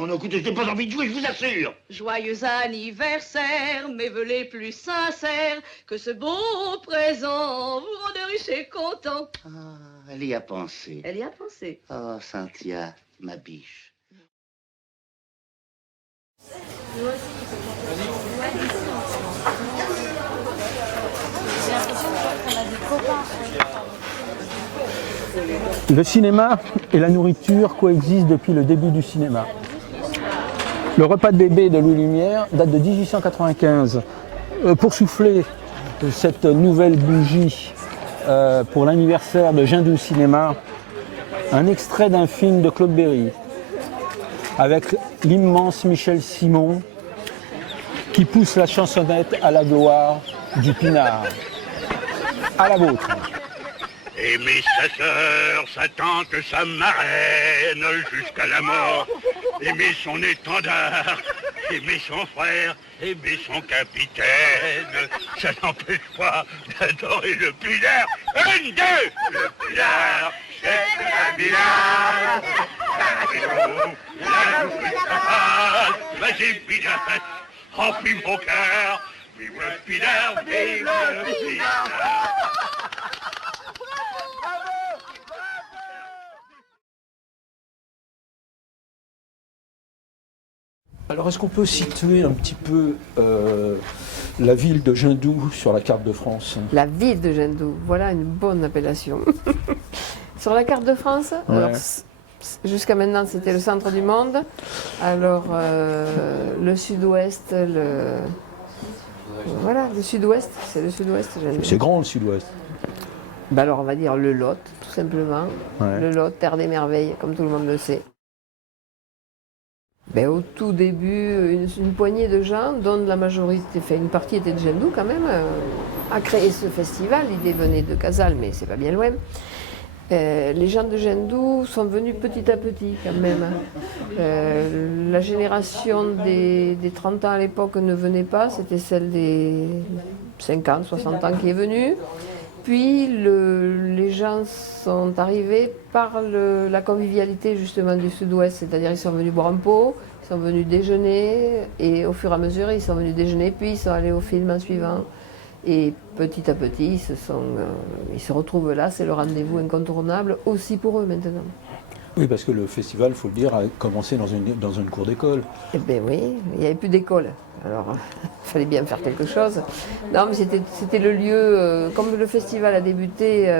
Oh non, écoutez, je n'ai pas envie de jouer, je vous assure. Joyeux anniversaire, mes vœux les plus sincères, que ce beau présent vous rende riche et content. Ah, elle y a pensé. Elle y a pensé. Oh, Cynthia, ma biche. Le cinéma et la nourriture coexistent depuis le début du cinéma. Le repas de bébé de Louis Lumière date de 1895. Pour souffler cette nouvelle bougie pour l'anniversaire de Jindou Cinéma, un extrait d'un film de Claude Berry avec l'immense Michel Simon qui pousse la chansonnette à la gloire du pinard. À la vôtre. Aimer sa sœur, sa tante, sa marraine, jusqu'à la mort. Aimer son étendard, aimer son frère, aimer son capitaine. Ça n'empêche pas d'adorer le pinard. Un, deux, le pinard, c'est un pinard. Vas-y, pinard, remplis mon cœur. Vive le pinard, vive le pinard. Alors, est-ce qu'on peut situer un petit peu la ville de Jindou sur la carte de France? La ville de Jindou, voilà une bonne appellation. Sur la carte de France, Ouais. alors, jusqu'à maintenant c'était le centre du monde. Alors le sud-ouest, voilà, le sud-ouest, c'est le sud-ouest. Jindou. C'est grand le sud-ouest. Ben alors on va dire le Lot, tout simplement. Ouais. Le Lot, terre des merveilles, comme tout le monde le sait. Ben, au tout début, une poignée de gens, dont la majorité, enfin une partie était de Jindou quand même, a créé ce festival. L'idée venait de Casal, mais c'est pas bien loin. Les gens de Jindou sont venus petit à petit quand même. La génération des 30 ans à l'époque ne venait pas, c'était celle des 50, 60 ans qui est venue. Puis les gens sont arrivés par la convivialité justement du sud-ouest, c'est-à-dire ils sont venus boire un pot, ils sont venus déjeuner, et au fur et à mesure ils sont venus déjeuner, puis ils sont allés au film en suivant. Et petit à petit, ils se retrouvent là, c'est le rendez-vous incontournable aussi pour eux maintenant. Oui, parce que le festival, il faut le dire, a commencé dans une cour d'école. Eh bien oui, il n'y avait plus d'école. Alors, il fallait bien faire quelque chose. Non, mais c'était le lieu, comme le festival a débuté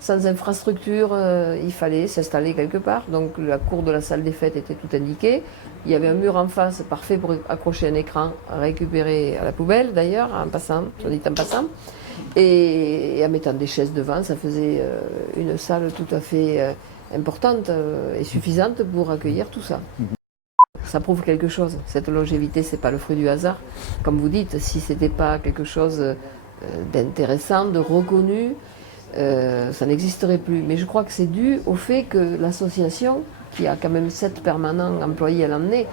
sans infrastructure, il fallait s'installer quelque part. Donc la cour de la salle des fêtes était tout indiquée. Il y avait un mur en face, parfait pour accrocher un écran, récupéré à la poubelle d'ailleurs, en passant, soit dit en passant. Et en mettant des chaises devant, ça faisait une salle tout à fait importante et suffisante pour accueillir tout ça. Ça prouve quelque chose. Cette longévité, c'est pas le fruit du hasard. Comme vous dites, si c'était pas quelque chose d'intéressant, de reconnu, ça n'existerait plus. Mais je crois que c'est dû au fait que l'association, qui a quand même 7 permanents employés à l'année,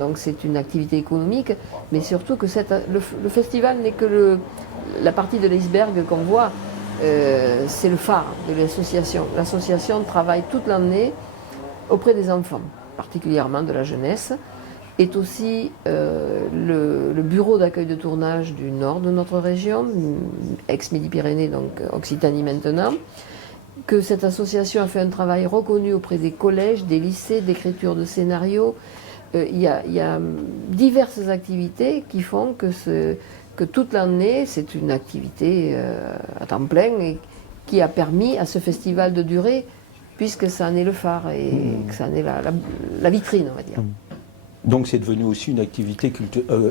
donc c'est une activité économique, mais surtout que le festival n'est que la partie de l'iceberg qu'on voit. C'est le phare de l'association. L'association travaille toute l'année auprès des enfants, particulièrement de la jeunesse, est aussi le bureau d'accueil de tournage du nord de notre région, ex-Midi-Pyrénées, donc Occitanie maintenant, que cette association a fait un travail reconnu auprès des collèges, des lycées, d'écriture de scénarios. Il y a diverses activités qui font que toute l'année, c'est une activité à temps plein et qui a permis à ce festival de durer, puisque ça en est le phare et que ça en est la vitrine, on va dire. Donc c'est devenu aussi une activité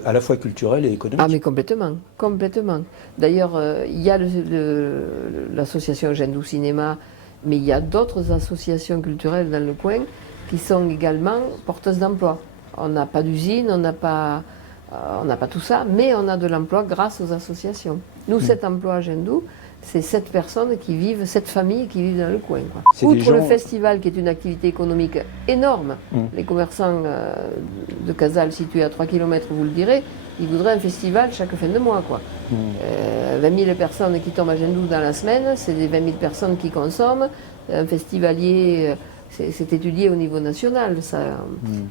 à la fois culturelle et économique. Ah mais complètement, complètement. D'ailleurs, il y a l'association Jindou Cinéma, mais il y a d'autres associations culturelles dans le coin qui sont également porteuses d'emploi. On n'a pas d'usine, on n'a pas tout ça, mais on a de l'emploi grâce aux associations. Nous, cet emploi à Jindou, c'est 7 personnes qui vivent, 7 familles qui vivent dans le coin. Outre le festival, qui est une activité économique énorme, les commerçants de Casal, situés à 3 km, vous le direz, ils voudraient un festival chaque fin de mois. 20 000 personnes qui tombent à Jindou dans la semaine, c'est des 20 000 personnes qui consomment. Un festivalier c'est étudié au niveau national.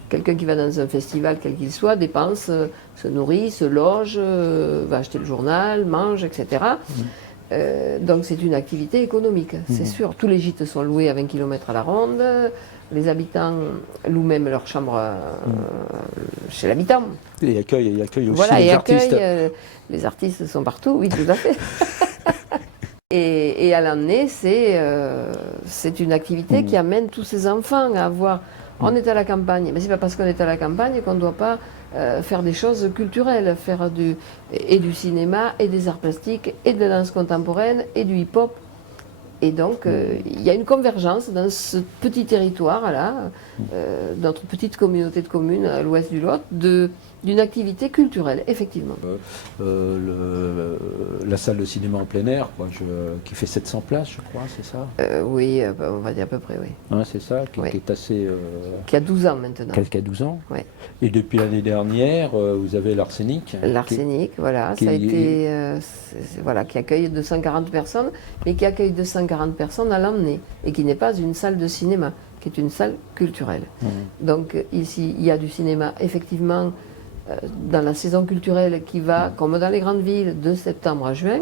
Quelqu'un qui va dans un festival, quel qu'il soit, dépense, se nourrit, se loge, va acheter le journal, mange, etc. Donc c'est une activité économique, c'est sûr. Tous les gîtes sont loués à 20 km à la ronde. Les habitants louent même leur chambre chez l'habitant. Et accueille aussi Voilà, les et artistes. Les artistes sont partout, oui, tout à fait. Et à l'année, c'est une activité qui amène tous ces enfants à avoir. On est à la campagne, mais c'est pas parce qu'on est à la campagne qu'on ne doit pas faire des choses culturelles, faire du cinéma, et des arts plastiques, et de la danse contemporaine, et du hip-hop. Et donc, il y a une convergence dans ce petit territoire-là, notre petite communauté de communes à l'ouest du Lot, d'une activité culturelle, effectivement. La salle de cinéma en plein air, quoi, qui fait 700 places, je crois, c'est ça? Oui, on va dire à peu près, oui. Hein, c'est ça, qui est assez... Qui a 12 ans maintenant. Qui a 12 ans. Ouais. Et depuis l'année dernière, vous avez l'Arsenic. L'Arsenic, voilà, ça a été... voilà, qui accueille 240 personnes, mais qui accueille 240 personnes à l'année, et qui n'est pas une salle de cinéma, qui est une salle culturelle. Donc ici, il y a du cinéma, effectivement, dans la saison culturelle qui va, comme dans les grandes villes, de septembre à juin.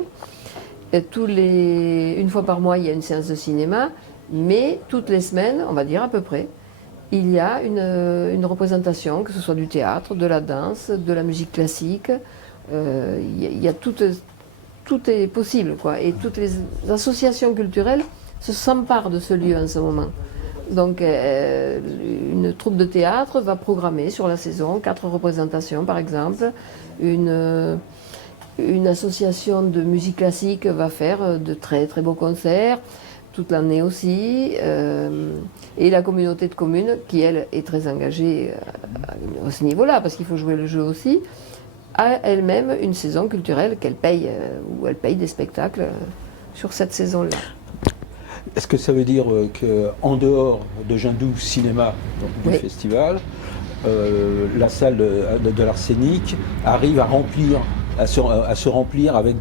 Et une fois par mois, il y a une séance de cinéma, mais toutes les semaines, on va dire à peu près, il y a une représentation, que ce soit du théâtre, de la danse, de la musique classique. Il y a tout est possible, quoi. Et toutes les associations culturelles se s'emparent de ce lieu en ce moment. Donc, une troupe de théâtre va programmer sur la saison 4 représentations, par exemple. Une association de musique classique va faire de très très beaux concerts, toute l'année aussi. Et la communauté de communes, qui elle est très engagée à ce niveau-là, parce qu'il faut jouer le jeu aussi, a elle-même une saison culturelle qu'elle paye, où elle paye des spectacles sur cette saison-là. Est-ce que ça veut dire qu'en dehors de Jindou Cinéma, donc du festival, la salle de l'Arsenic arrive à se remplir avec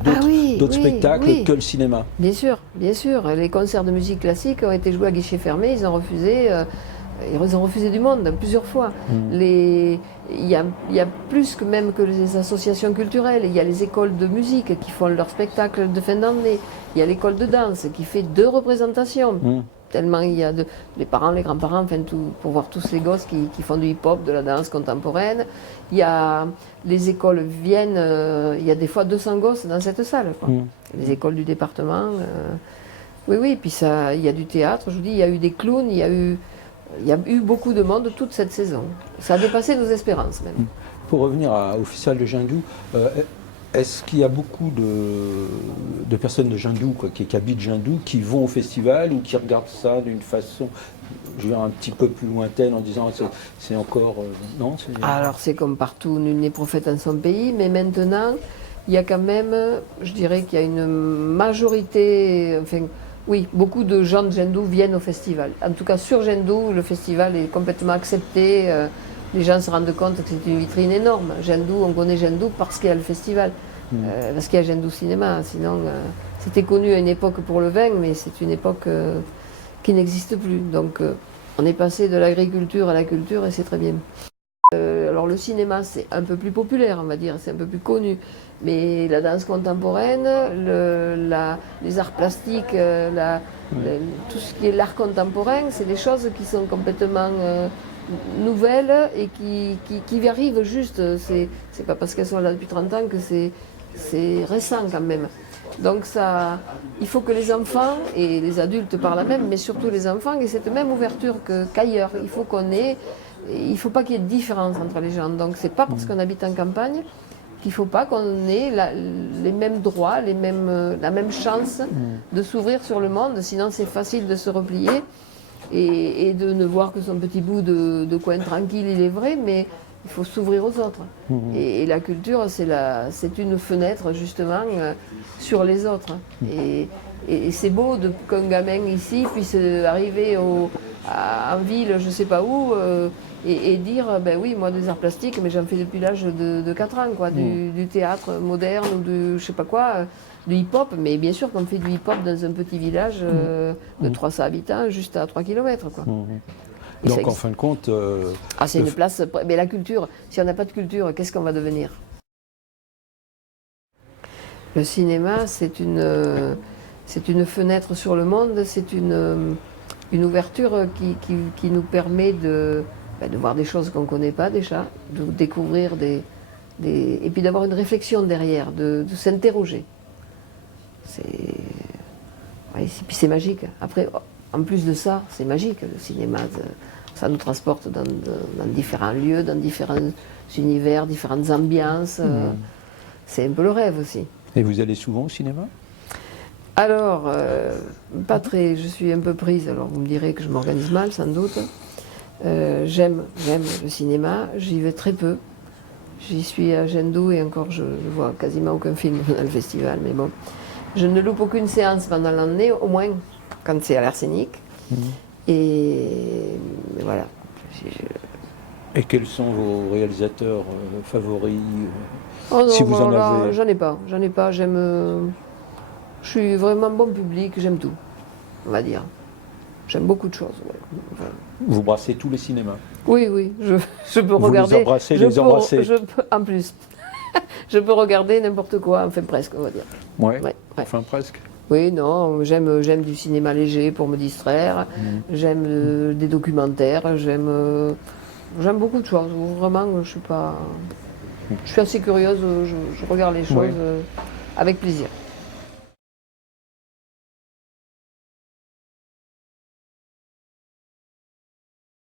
d'autres spectacles que le cinéma? Bien sûr, bien sûr. Les concerts de musique classique ont été joués à guichet fermé, ils ont refusé du monde plusieurs fois. Il y a plus que même que les associations culturelles. Il y a les écoles de musique qui font leurs spectacles de fin d'année. Il y a l'école de danse qui fait 2 représentations. Tellement il y a les parents, les grands-parents, enfin tout, pour voir tous ces gosses qui font du hip-hop, de la danse contemporaine. Il y a les écoles viennent, il y a des fois 200 gosses dans cette salle, quoi. Les écoles du département. Oui, puis il y a du théâtre, je vous dis, il y a eu des clowns, il y a eu beaucoup de monde toute cette saison. Ça a dépassé nos espérances même. Pour revenir au festival de Jindou, est-ce qu'il y a beaucoup de personnes de Jindou, qui habitent Jindou, qui vont au festival ou qui regardent ça d'une façon, je veux dire, un petit peu plus lointaine en disant c'est encore... non, Alors c'est comme partout, nul n'est prophète en son pays, mais maintenant il y a quand même, je dirais qu'il y a une majorité, enfin oui, beaucoup de gens de Jindou viennent au festival. En tout cas sur Jindou, le festival est complètement accepté. Les gens se rendent compte que c'est une vitrine énorme. Jindou, on connaît Jindou parce qu'il y a le festival, parce qu'il y a Jindou Cinéma. Sinon, c'était connu à une époque pour le vin, mais c'est une époque qui n'existe plus. Donc, on est passé de l'agriculture à la culture et c'est très bien. Alors, le cinéma, c'est un peu plus populaire, on va dire, c'est un peu plus connu. Mais la danse contemporaine, les arts plastiques, tout ce qui est l'art contemporain, c'est des choses qui sont complètement... nouvelles et qui arrivent juste. C'est pas parce qu'elles sont là depuis 30 ans que c'est récent quand même. Donc il faut que les enfants et les adultes par là même, mais surtout les enfants, aient cette même ouverture qu'ailleurs. Il faut pas qu'il y ait de différence entre les gens. Donc c'est pas parce qu'on habite en campagne qu'il faut pas qu'on ait les mêmes droits, la même chance de s'ouvrir sur le monde, sinon c'est facile de se replier. Et de ne voir que son petit bout de coin tranquille, il est vrai, mais il faut s'ouvrir aux autres. Et la culture, c'est une fenêtre justement sur les autres. Et c'est beau qu'un gamin ici puisse arriver en ville, je ne sais pas où, et dire, ben oui, moi des arts plastiques, mais j'en fais depuis l'âge de 4 ans, quoi, du théâtre moderne ou de je ne sais pas quoi. du hip-hop, mais bien sûr qu'on fait du hip-hop dans un petit village de 300 habitants, juste à 3 km. Quoi. Et Donc en fin de compte, ah, c'est une place. Mais la culture, si on n'a pas de culture, qu'est-ce qu'on va devenir? Le cinéma, c'est une fenêtre sur le monde, c'est une ouverture qui nous permet de voir des choses qu'on ne connaît pas déjà, de découvrir et puis d'avoir une réflexion derrière, de s'interroger. Puis c'est magique. Après, en plus de ça, c'est magique, le cinéma. Ça nous transporte dans différents lieux, dans différents univers, différentes ambiances. C'est un peu le rêve aussi. et vous allez souvent au cinéma? Alors, pas très, je suis un peu prise, alors vous me direz que je m'organise mal sans doute. J'aime le cinéma, j'y vais très peu. J'y suis à Gendou et encore je vois quasiment aucun film dans le festival, mais bon. Je ne loupe aucune séance pendant l'année, au moins quand c'est à l'Arsenic. Et voilà. Et quels sont vos réalisateurs favoris Oh non, si vous en là, avez? j'en ai pas, j'aime... je suis vraiment bon public, j'aime tout, on va dire. J'aime beaucoup de choses. Ouais. Voilà. Vous brassez tous les cinémas? Oui, je peux Vous regarder... les embrassez. En plus, je peux regarder n'importe quoi, enfin presque, on va dire. Ouais, Ouais. enfin presque. Oui, non, j'aime du cinéma léger pour me distraire, j'aime des documentaires, j'aime beaucoup de choses. Vraiment, je suis assez curieuse, je regarde les choses avec plaisir.